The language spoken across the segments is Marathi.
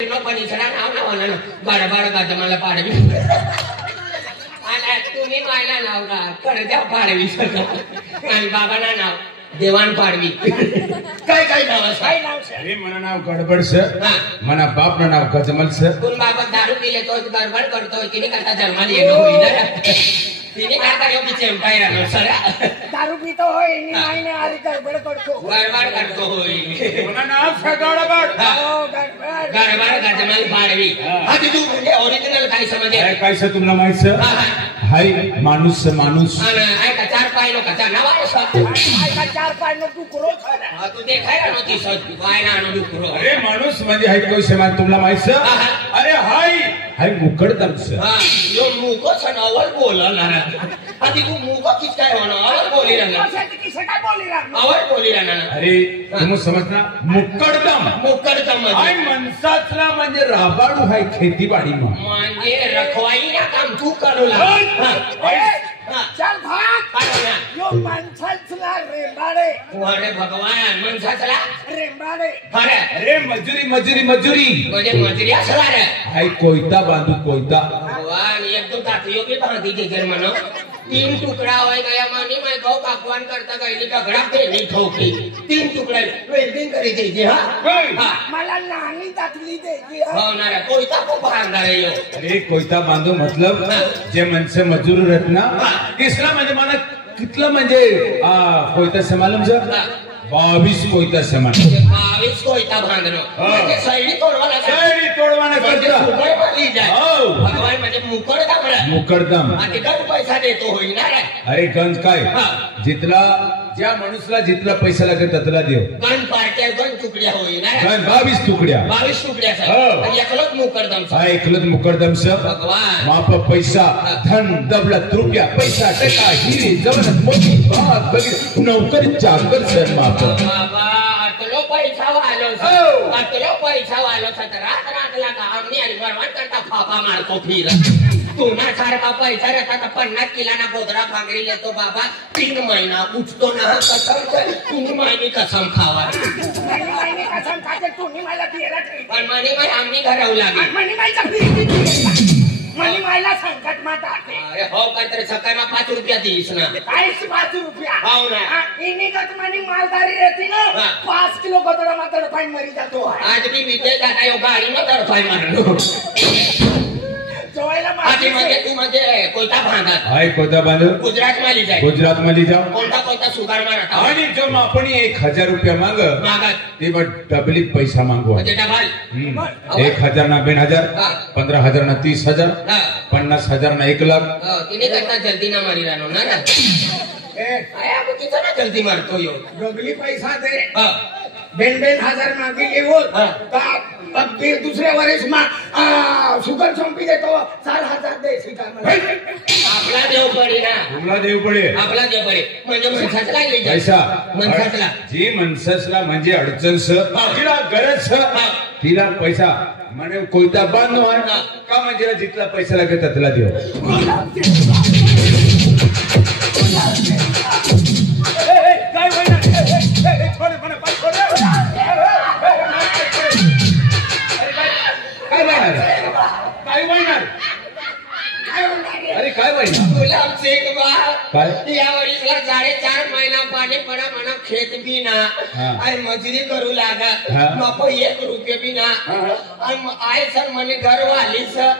पण इसरा नाव नावाला ना बारबार गाजा मला पाडवी आणि तुम्ही मायला नाव का करत्या पाडवी आणि बाबाला नाव देवान पाडवी काय काय नाव काय नाव अरे मना नाव गडबड सर मना बाप ना नाव गजमल सर तुम बाबा दारू पिले तो गडबड करतो तिने करता जन्माला येणं होईल तिने करता येऊ की चेंपाई राहणार सर दारू पितो होय नी मायने आरी गडबड करतो होय मना नाव गडबड हो गडबड गजमल पाडवी आधी तू म्हणजे ओरिजिनल काय समजे काय सर तुम्हाला माहित सर हाय माणूस माणूस ऐका चार पाय लोकांचा नाव आहे का चार पाय नो कुकरो छाडा तू देखायला नव्हती सर काय ना आणू कुकरो अरे माणूस म्हणजे हाय कोई समाज तुम्हाला माहित सर अरे हाय हाय मुकडदम सर यो मुको सनावल बोलणार आधी तू मुको किस काय होणार आवाज बोली राहणार काय बोली राहणार आवाज बोली राहणार अरे तुम्ही समजना मुकडदम हाय मनसातला म्हणजे राबाडू हाय खेतीबाडी म्हणजे रखवाई ना काम तू करू लाग चल भाग यो माणसाचला रेंबाडे अरे भगवान माणसाचला रेंबाडे अरे मजुरी मजुरी मजुरी म्हणजे मजुरी असला रे हाय कोयता बांधू कोयता भगवान एक दो टाकियो की बांधी देकर मनो तीन टुकड़ा होय गया मानी मैं गौ काकवान करता गईली दगड़ा फेरी ठोकी तीन टुकड़ा वेल्डिंग करी दीजिए हां मला नानी दाखली दे हो ना रे कोयता को बांधा रे यो अरे कोयता बांधू मतलब जे मनसे मजूर रहत ना इसला म्हणजे मला कितला म्हणजे कोयता से मालूम सर 22 कोयता से मालूम 22 कोयता बांधनो म्हणजे सैडी तोडवाला करता हो भगवान म्हणजे मुकडदम आणि गण पैसा देतो होई ना रे अरे गंज काय जितला ज्या माणूसला जितला पैसा लागेल ततला देव गण पार्ट्या गण तुकड्या होई ना गण 22 तुकड्या 22 तुकड्या साहेब एकलच मुकडदम हा एकलच मुकडदम सर भगवान माप पैसा धन दौलत रुपया पैसा टका हिरे जवळत मोठी बाग बघित नौकरी चाकर सर माप बाबा अतलो पैसा वालो अतलो पैसा वालो तर रात रातला आम्ही आणि वरवान करता फाफा मारतो फिर तुना सारखा पैसा रहता तर 50 किलाना गोदरा भांगरी लेतो बाबा 3 महिना उठतो ना कसम तुम्ही मायनी कसम खावा मायने कसम खाते तुम्ही मला पियला पण मनी माय आम्ही घराव लागेल मनी मायचा मनी मायला संकट मा टाके अरे हो काय तर सकाळी 5 रुपया देईस ना काय 5 रुपया हो ना इनी गत मनी मालदारी रहती ना 5 किलो गोदरा मा तडफाई मरी जातो आज भी बीते जाता यो गाडी मा तडफाई मारलो जोयला आधी म्हणजे तू म्हणजे कोयता बांधत हाय कोयता बांधू गुजरात मध्ये जाय गुजरात मध्ये जाऊ कोणता कोयता सुगार मारता आणि जो आपण 1000 रुपया मागत ते बट डबली पैसा मागू म्हणजे डबल 1000 ना 2000 15000 ना 30000 50,000 ना 1 लाख तिने करता जल्दी ना मारी राहणार ना आया वो कितना ना जल्दी मारतो यो डबली पैसा दे बेन हजार मागिले हो अब फिर दूसरे वर्ष में शुगर चंपी देतो 4000 दे सीता आपला देव पडे ना तुमला देव पडे आपला देव पडे म्हणजे मनसाचला पैसा मनसाचला जी मनसाचला म्हणजे अडचण स तिला गरज स तिला पैसा म्हणे कोयता बांधनो आहे का म्हणजे जितला पैसा लागेल ततला देव काय होईना थोडे મને पाय छोड़ काय होईना अरे काय होईना गुलाब शेख बा काय या वर्षीला 4.5 महिना पाणी पडा म्हणा खेत बी ना आणि मजुरी करू लागा नको 1 रुपये बी ना आणि आय सर म्हणे घर वाली सर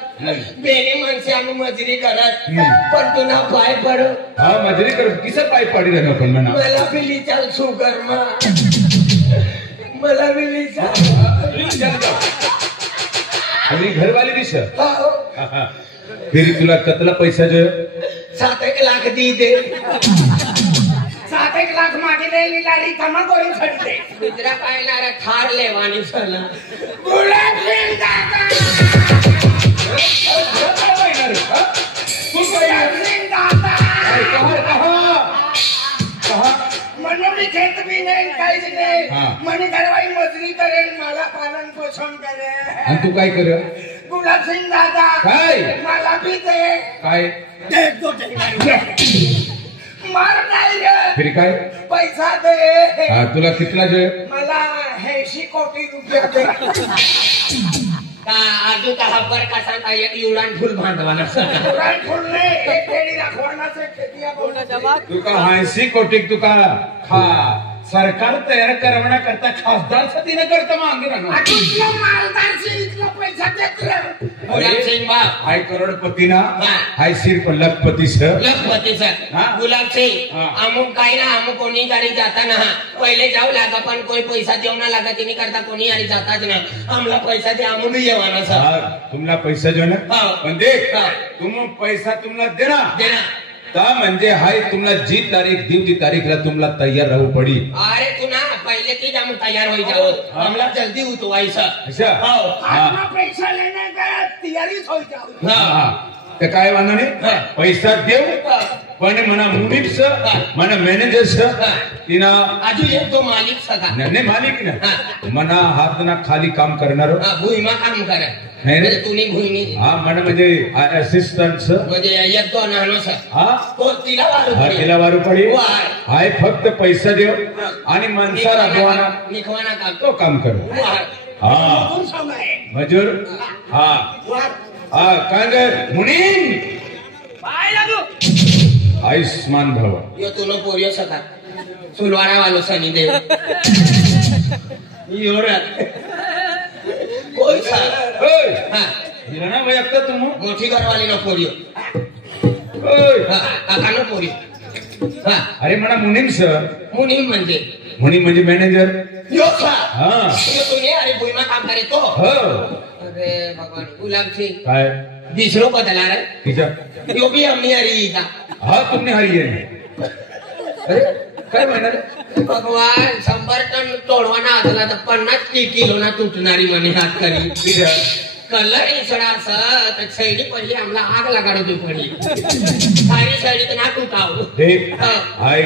बेनी मनसे आम्ही मजुरी करत पण तू ना पाय पड हा मजुरी कर किसर पाय पडी रहनो पण म्हणा मला बी लिचाल शुगर मा मला बी लिचाल आणि घरवाली भी सर फिर तुला कतला पैसा जो 7 लाख दी दे 7 लाख मागिले लाडी तमा करून छडते दुसरा पायला थार लेवानी सला गुलाब सिंग दादा गुलाब सिंग दादा मनोनी खेत भी नहीं काहीच नाही मनी घरवाई मजुरी करेल मला पालन पोषण करे आणि तू काय कर गुलाब सिंग दादा काय मला भी दे काय एक दो मार नाही रे फिर काय पैसा दे तुला कितना जो मला 80 कोटी रुपये दे का आजू का हब्बर का सांगता एक युलान फुल बांधवाना उडान फुलने एक खेडी राखवानाचे खेतिया बोलना तुका 80 कोटी तुका सरकार तयार करवण्या करता खासदार सतीने करता मागे ना आटुतला मालदारचे इतला पैसा देत गुलाब सिंह बाप हाय करोडपती ना हाँ. हाय सिर्फ लखपती सर लखपती सर हाँ. गुलाब सिंह हाँ. अमुक काय ना अमुक कोणी गाडी जाता ना पहिले जाऊ लागा पण कोई पैसा देऊ ना लागा तिने करता कोणी गाडी जाताच ना आमला पैसा दे आम्ही येवाना सर तुम्हाला पैसा जो ना हाँ. पण देख हाँ. तुम पैसा तुम्हाला देना देना ता म्हणजे हाय तुम्हाला जी तारीख देऊ ती तारीखला तुम्हाला तयार राहू पडी अरे तू ना पहिले की जाम तयार होई जाओ आमला जल्दी उतवायचं अच्छा हो आत्मा पैसा लेने का तयारीच होई जाऊ हा ते काय वांधा नाही हाँ. पैसा देऊ पण म्हणा मुनीप हाँ. म्हणा मॅनेजर हाँ. तिना आजू एक तो मालिक सका नाही मालिक ना हाँ. म्हणा हात ना खाली काम करणार भुईमा काम करे नाही रे. तुम्ही भुईमी हा म्हणा म्हणजे असिस्टंट म्हणजे एक तो नानो सर हा तो तिला वारू हा पडी. तिला वारू पडी वाय. हाय फक्त पैसा देव आणि माणसा राबवाना निखवाना काम तो काम करू वाय. हा कोण सांगाय मजूर हा हा काय ग मुनीम पाय लागू आयुष्मान भव यो तुनो पोरियो सका सुलवारा वालो सनी देव योरा कोई सा ओय हा हिला ना वय आता तुम मोठी घरवाली नो पोरियो ओय हा काका नो पोरियो हा अरे म्हणा मुनीम सर मुनीम म्हणजे मुनीम म्हणजे मॅनेजर यो सा हा यो तुने अरे भुईमा काम करे तो हो अरे भगवान गुलाब सिंह काय दूसरो बदला रे तिच्या यो भी हमनी हरी था हा तुमने हरी आहे अरे काय म्हणणार भगवान 100 टन तोडवाना असला तर 50 किलो ना तुटणारी म्हणे हात करी तिच्या कलर इसडा तर सैडी पडली आम्हाला आग लगाडो पडली सारी सैडी तर ना तुटाव देख हाय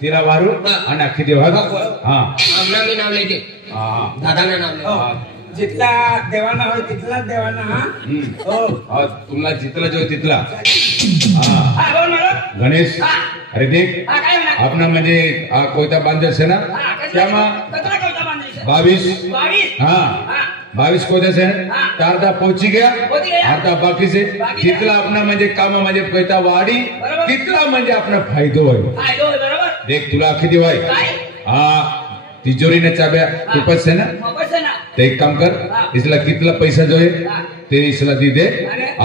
तिला वारू आणि अख्खी देवा हा आमना मी नाव लेते हा दादाना नाव लेते हा. जितला देवाना होय तितलाच देवाना हा हम्म. हो हा, तुम्हाला जितला जो तिथला हा हा बोल मॅडम गणेश अरे देख हा काय म्हणा आपला म्हणजे कोयता बांधर से ना त्यामा कचरा कोयता बांधायचा 22 22 हाँ 22 कोयता से तर अर्धा पहुंची गया पहुंची गया. अर्धा बाकी से बाकी जितला अपना म्हणजे काम म्हणजे कोयता वाढी बरोबर. तिथला म्हणजे आपला फायदो होईल काय दोन बरोबर देख तुला अख्खी दिवाय काय हा तिजोरीने चाब्या खूपच से ना वापस ना ते एक काम कर इसला कितला पैसा जो है ते इसला दी दे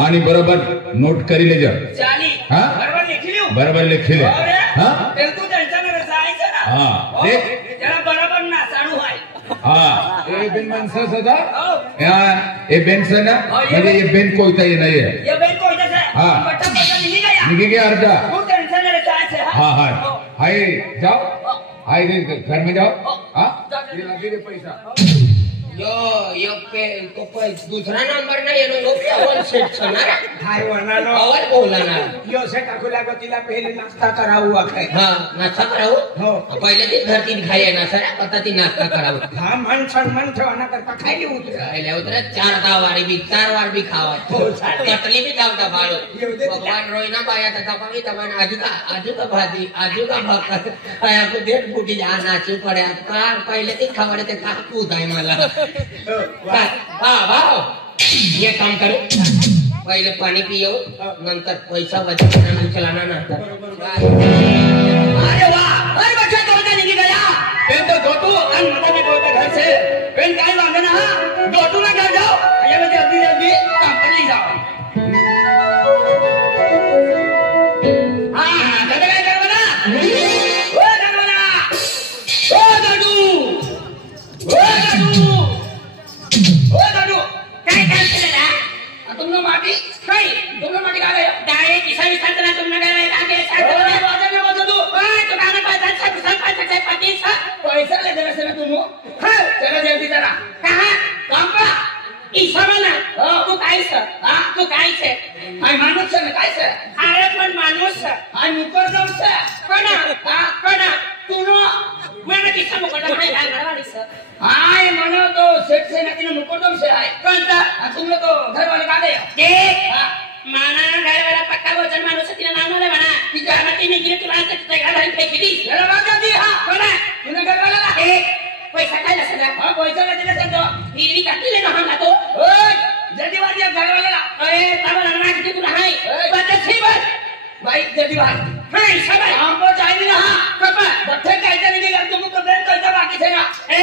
आणि बरोबर नोट करी ले जा चाली हा? बरोबर लिखी लिहू बरोबर लिखी ले हा ते तू त्यांच्याकडे जायचं ना हा. हो, ते- त्याला बरोबर ना चालू आहे हा ए बेन माणसा सदा हो या ए बेन से ना हो, ये म्हणजे ये बेन कोयता ये नाही है ये बैंक को इधर से हाँ. पट्टा पट्टा नहीं गया निघे गया अर्धा तू त्यांच्याकडे जायचं हाँ हाँ हो. हाय जाओ हाय घर में जाओ हो. हाँ ये लगे दे पैसा यो यो पे तो दूसरा नंबर नाही येलो यो पे अवल सेट छनारा हाय वनानो अवल बोलना यो से टाकू लागो तिला पहिले नाश्ता करावू आखे हा नाश्ता करावं हो. पहिले ती घरती खाय ना सर आता ती नाश्ता करावं हा मन सन्मान ठेवणा करता खायली उतर खायला उतर 4 वारी बी 4 वार बी खावा हो, चालेल. चटणी बी खावता बाळो येऊ दे. भगवान रोइना बाया तथा पावी तमान आजू का भाजी आजू का भाकर आया को डेट फुटी जा नाचू पड्या कार पहिले ती खावाडे ते काकू दाय मला हा भाऊ ये काम करू पहिले पाणी पियो नंतर पैसा बचाना चलाना ना अरे वाह अरे बच्चा तो निकल गया पेन तो धोतू आणि मता भी बोलते घर से पेन काय मांगे ना धोतू ना घर जाओ ये मैं जल्दी जल्दी काम कर ले जाओ हां दादा काय कर बना ओ दादा ओ दादू ओ दादू ओ दादू काय काम केलं ना तुमनं माटी काय तुमनं माटी काय डायरेक्ट किसा विचारला तुमनं काय आगे साथ वाजने वाजू ओय तो गाणं पाहिजे सब पैसा ले देना से तुम हां चला जल्दी जरा कहां काम का ईशाला तू काय सर हां तू काय छे आय माणूस छे काय छे अरे पण माणूस आय मुकर जाऊ छे कोणा कोणा तू नो મને કિસ્સા મોકળતા મને काय घरवाली सर आय मनो तो सेठ से नकीने मुकदम से आय कोणता तुमने तो घरवाले का गए के माना घरवाला पक्का वजन माणूस तिला नाव ले म्हणा ती घराती निघली तुला आता घराला फेकी दी घरा वागा दी हा कोणा तुने घरवाला के पैसा काय नसला हा पैसा दिला संतो हिरवी काटली ना हा तो ओय आई जल्दी बाहर हां सबाई काम पर जाए ना कपा बच्चे कैसे नहीं कर तुम कंप्लेंट करते बाकी से ना ए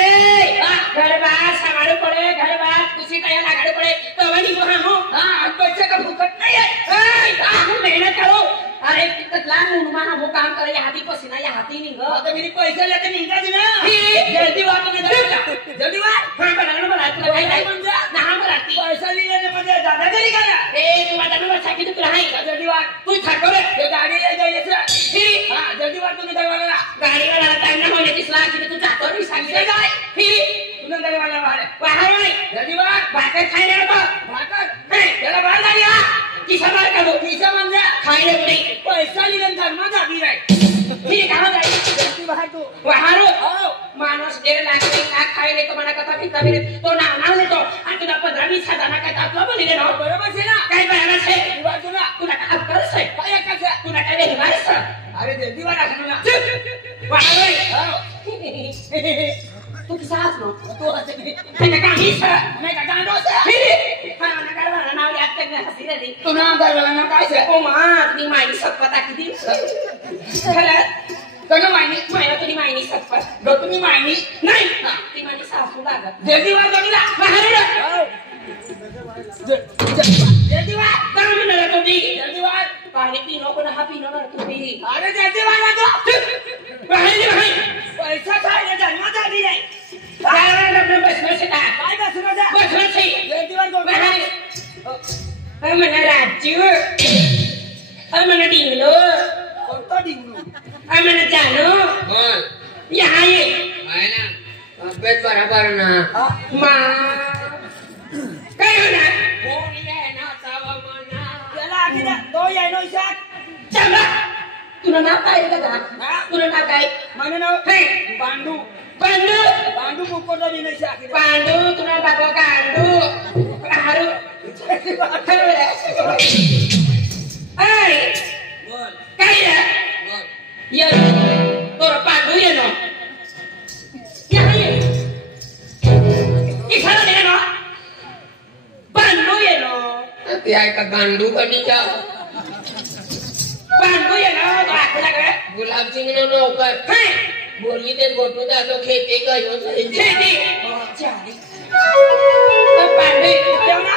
घर बात सामारे पड़े घर बात कुछ कया लगाड़े पड़े तो वही को हम हां पैसे का भूखट नहीं है ए हम मेहनत करो अरे कितना मुनुमा वो काम करे हाथी पसीना या हाथी नहीं गो तो मेरी पैसे लेके निकल दी ना जल्दी बात में जल्दी बात हां बनाना बनाती भाई भाई ना हम बनाती पैसा लेने में ज्यादा देरी करना ए तू बात में साकी तू रहाई जल्दी बात तू थको रे ये गाड़ी ले जाइए फिर हां जल्दी बात तूने करवाना ना गाड़ी वाला टाइम ना होने की सलाह की तू जातो नहीं साकी ले जाए फिर तूने करवाना बाहर जल्दी बात बाकर खाई रे तो भाकर चला बाहर जाइए किसा बार का वो पैसा मांग जा खाई रे बुरी पैसा लेने घर में जाती रहे फिर कहां जाए जल्दी बाहर तू बाहर ओ मानस 1.5 लाख का खाई रे तो मना कथा भी तभी तो ना ले तो आणि तुला 15-20 हजार का आपला बनी रे ना बरोबर छे ना काय बरोबर छे बात तू ना तुला काय कर छे काय करते तुला काय व्यवहार छे अरे जल्दी बात आखनो ना बाहर तू किसा हसनो तू हसे काय काही छे मैं का डांडो से फिर खाना करवाना नाव याद करना हसी रे तू नाम करवाना काय से ओ मां ती माई सपता किती खरं कनो मायनी मायना तुझी मायनी सपत दो तुम्ही मायनी नाही ती माझी सासू लागत जल्दी बात जल्दी बात बाहेर जल्दी बात काय म्हणाला तुम्ही जल्दी बात पाणी पिनो पण हा पिनो ना तुम्ही अरे जल्दी बात तो बाहेर पैसा खायला जन्मात आली नाही काय लग्न बसण्याचे का काय बसू जा बसण्याचे जल्दी बात बोल काय म्हणा राज्य काय म्हणा डिंगलो कोणता डिंगू काय म्हणा जानो बोल यहाँ ये आहे ना तब्येत बरोबर ना मा काय होणार बोलले ना तव मना त्याला आधी तो यायनो इशाक चला तुला नाव काय आहे का तुला नाव काय माने नाव हे पांडू पांडू पांडू मुकोटा मी नाही शाकी पांडू तुला बाबा कांडू हारू ऐ बोल काय रे बोल ये तोरा पांडू ये नो यहाँ ये इखाला दे नो पांडू ये नो ते आहे का गांडू कणीचा पांडू ये नो तो आखला काय गुलाब सिंग नो नौकर हे बोली ते गोटू दादो खेती गयो खेती चाली तो पांडू क्यों ना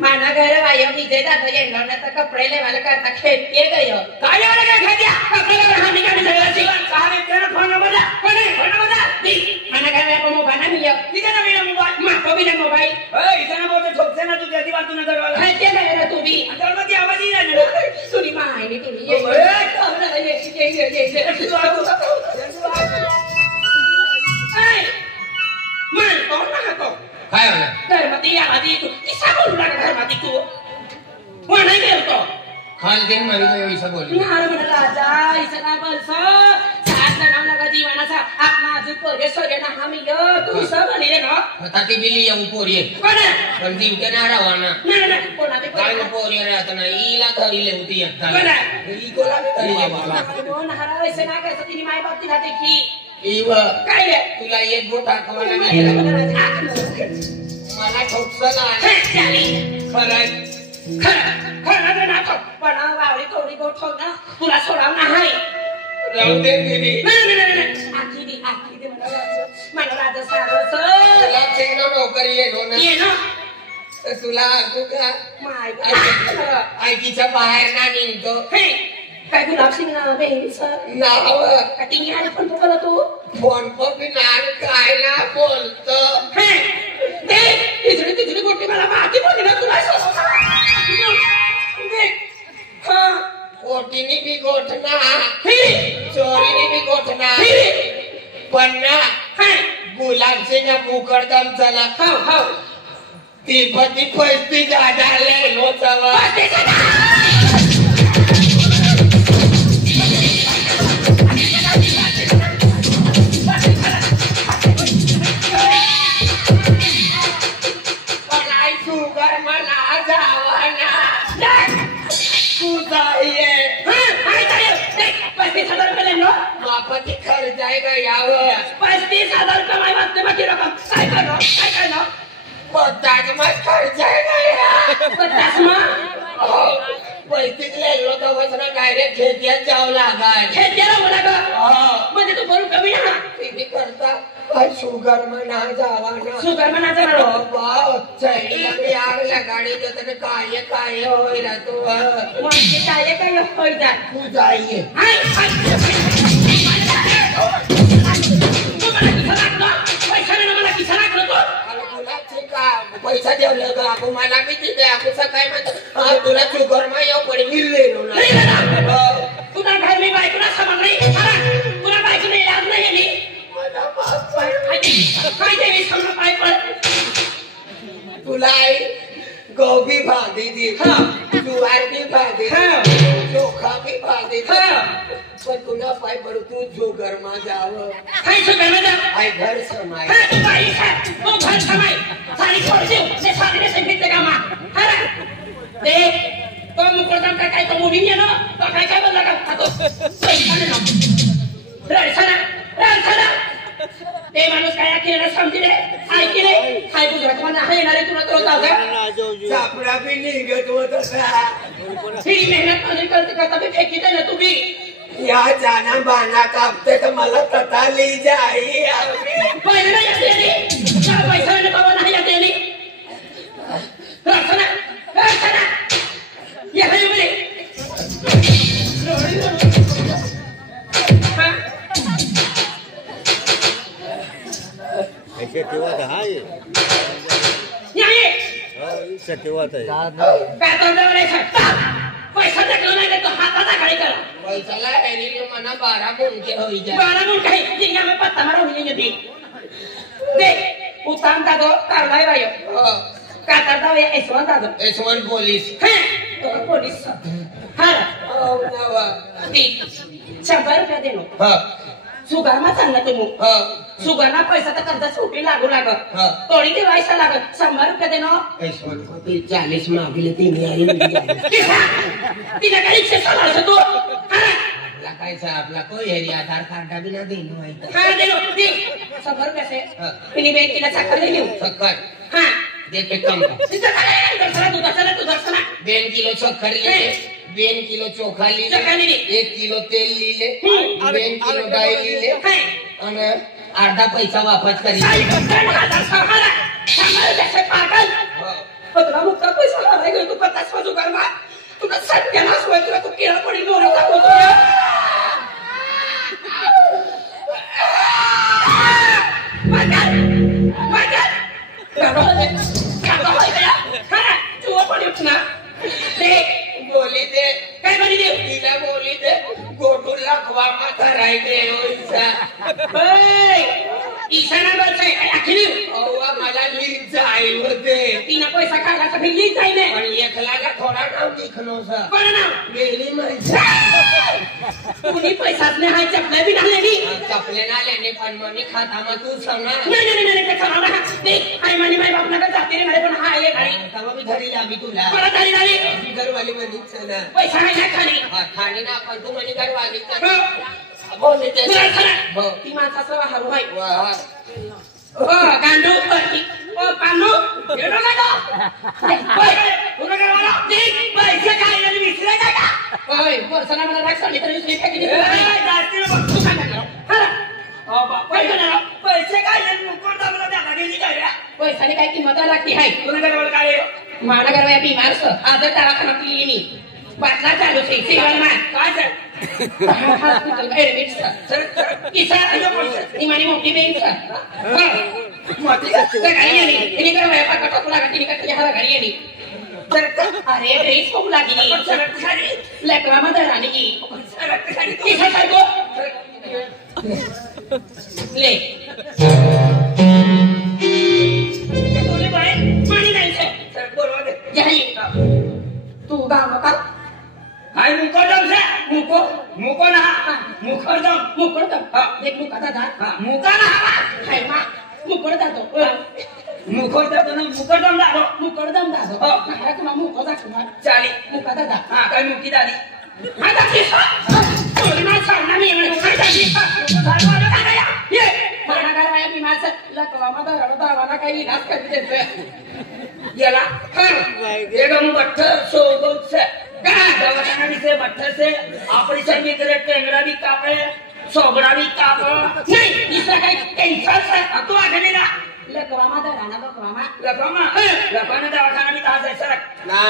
माना घर वायो विजय दादा ये नो ना तो कपड़े ले वाला करता खेत के गयो काय वाला काय खादिया कपड़े वाला हम निकाल दे सी सारे तेरा फोन नंबर दा फोन नंबर दा दी माना घर में मोबाइल ना मियो ठीक है ना मेरा मोबाइल मा को भी ना मोबाइल ए इतना बोलते ठोकते ना तू जल्दी बात तू नजर वाला है क्या करे ना तू भी अंदर मत आवाज ही नहीं ना सुनी मां है नहीं तू ये जल्दी बात ऐ मान तो ना तो काय होणार धर्मती आधी तू किसा बोलू लागा धर्मती तू वो नहीं गेलतो खाल दिन म्हणजे विषय बोलली नार म्हणा राजा इसा काय बोलसो सात नाम लगा जीवनाचा आपला अजून पोरे सोरे ना हामी यो तू सब बनी रे ना आता ती बिली येऊ पोरी कोण पण ती उठे ना रावाना नाही कोणा ते काय पोरी राहत ना ईला घरी लेवती एकटा कोण ई कोला घरी ये बाबा कोण हरा वैसे ना काय तिने माय बाप तिला देखी इव काय रे तुला एक गोटा खावायला नाही मला ठोकसला चाली खरं खरं ना पण वावडी कवडी गोठव ना तुला सोडाव नाही राहू दे दिदी नाही आखी दे मला राजा सारस तुला चिन्ह नोकरी येतो ना ये ना तर तुला ऐकू का माय आयकीच्या बाहेर ना निघतो काय गुलाब सिंग ना बेस नाव कटिंग आली पण तू करा तू फोन पर बी नान काय ना बोलतो दे तिजडी गोटी मला माती बोलली ना तुला कोटीनी बी गोठना चोरीनी बी गोठना पण ना गुलाब सिंग मुकरदम चला ती पती पैसे जादा ले लो शुगर मला जावाना तू जाइए 35,000 रुपये लेनो मापती खर्च जाएगा यावर 35,000 रुपये माय मागते बाकी रक्कम काय करनो पत्ताच मग खर्च जाएगा यार 50 मा पैसे लेलो तर वचना डायरेक्ट खेत्यात जावं लागाय खेळत्याला मला का म्हणजे तू करून कमी ना किती करता काय शुगर म्हणा जावा ना सुगर मनाचा आग लगाडी तर काय काय होय रा तू काय काय होईचा तू जाईये पैसा ठेवलं का आपण मला बी तिथे आपण सकाळी म्हणतो तुला शुगर मा येऊ पडे मिळले तुला घर मी बायकोला समज नाही तुला बायको नाही याद नाही तुला आई गोबी भाजी दी जुवार भी भाजी चोखा भी भाजी पण तुला पाय पडू तू शुगर मा जावं आई घर समाय काय तो मुली ना काय काय बोलला ते माणूस काय केलं समजले ऐकले काय गुजरात मला आहे येणारे तुला तो चापडा बी निघत होत ही मेहनत माझी करते करता मी फेकी ना तुम्ही या जाना बाना कापते तर मला तथा ली जाई पहिले नाही येते पैसा बाबा नाही येते रचना रचना या म्हणे सत्यवाद आहे सत्यवाद आहे काय पैसा टाकला नाही तो हाताचा काय करा पैसाला मना 12 मुंडके होई जाय 12 मुंडके जिंगा में पत्ता मारा होई जदी दे उताम का दो कारवाई रायो का करता है एसवन दादो एसवन पोलीस है पोलीस हां ओ नवा ती 100 रुपये देनो सुगर मा सांगला तुम्ही सुगरना पैसा तर कर्ज सुटी लागू लागत तोडी ते व्हायचा लागत 100 रुपये देनो एसवन को 40 मागिले तिने आई तिला काही शेतात तू काय आपला कोई एरिया आधार कार्ड भी ना देनो है हां देनो दी 100 रुपये से तिने बँकेला चक्कर दे घेऊ सक्कर हां देते कम तू दर्शना 2 किलो शक्कर ले 2 किलो चोखा ली 1 किलो तेल लीले 2 किलो डाळ लीले आणि अर्धा पैसा वापस करी तुला मुक्का पैसा लावायला गेलो तू 50 वाजू कर तुला सत्यानाश होईल तुला तू केळा पडी दोरा दाखवतो बोली दे काय म्हणे देव तिला बोली दे गोटू लखवा माथा राहिले ईशाना बोलतोय अखिली अव्वा मला लीज जाई होते तिनं पैसा काढला तर लीज जाई नाही पण एकलाला थोडा नाव दिखनो सा कोण नाव गेली माहिती कुणी पैसाच नाही हाय चपला बी नाही चपले ना लेने पण मनी खाता मा तू सांगा नाही त्याचा नाव नका ते आई मानी माई बाप नका जाते रे मला पण हा ये गाडी तवा मी धरी लावी तुला मला गाडी लावी घरवाली मनी चला पैसा आहे ना खाली खाणी ना पण तू मनी घरवाली बोलले ते ती माणसाचा हारू हाय गांडू पांडू येणं पैसे काय आणि विसरे काय होय वर्षाला मला राग सांगली तर विसरे पैसे काय पैशाने काय किंमत लागते हाय काय महानगर बिमार आजर दवाखाना पिली मी बाटला चालू आहे सेवन मान काय इमानी मोठी बेंच अरे ड्रेस खूप लागली लेकरामध्ये राणी ले पाणी नाही तू गाव का हाय मुकोदम से मुको मुको ना मुकोदम मुकोदम एक मुका दादा मुका ना हाय मा मुकोदम तो मुकोदम ना मुकोदम दादो मुकोदम दादो हा तुला मुको दाखव चाली मुका दादा हा काय मुकी दादी हा दादी तोरी मा सांगना मी काय दादी दादा काय ये मला काय मी माझा लकवा मा दादा काही इलाज करते याला हा एकदम बट्ट सोबत से दवाखाना विषय भट्टर से ऑपरेशन भी करे टेंगरा भी कापे सोगड़ा भी काप नहीं इसका काही टेंशन है तू आगे ना लकवामा दवाखाना भी ताज ऐसा ना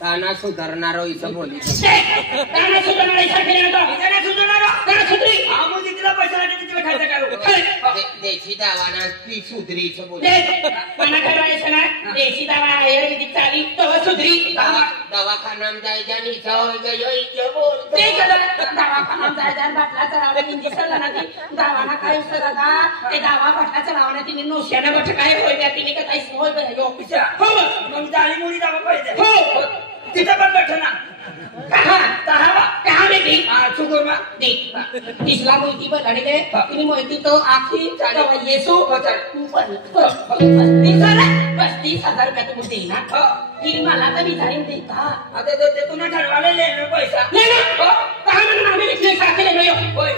ताना सुधारणारो इथं बोली ताना सुधारणारा इच्छा केली ना ताना सुधरी आमू जितला पैसा लागेल तिला खायचं काय लोक देशी दावाना ती सुधरी इथं बोली मला काय राहायचं ना देशी दवा आयुर्वेदिक चाली तर सुधरी दवाखान्यात जायच्या आणि इथं बोल ते दवाखान्यात जायच्या बाटला चढावला इंजेक्शन लावणार दवाना काय असतं दादा ते दवा बाटला चढावणार तिने नोशाने बट काय होईल तिने का काही होय बरं ऑफिसर हो मग जाली मुली दवा पाहिजे हो तिथे पण बैठना कहा बेटी चुकून मा तिसला मोहिती बघाडी दे तिने मोहिती तो आखी येसू 35,000 रुपये तुम्ही देई ना तिने मला तर विचारीन दे का आता ते तुला ठरवायला लेणं पैसा कहा म्हणून आम्ही विचार सारखे लेणं होय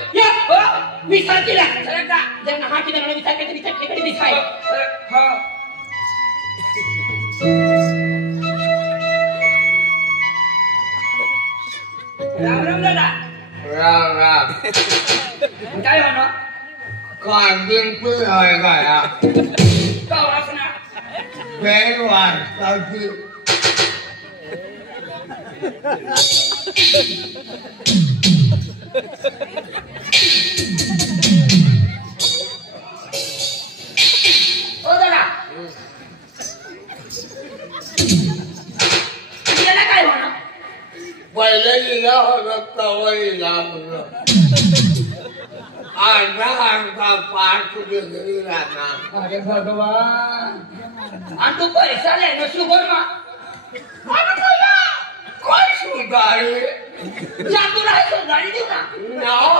विचार केला चला का जर हा की जण विचार केला तरी चटणीकडे दिसाय राम राम दादा राम काय म्हणा कांदीन तू आहे गाया का वासना बेल वाजताची ओ दादा याला काय म्हणा पहिले लिहिला होता तवा लिहिला होता अर्धा पाठ डिग्री राहणार अरे भगवान आणि तू पैसा लेणं शुगर मा कोण सुधारे जातू राहायचो गाडी देऊ ना नाव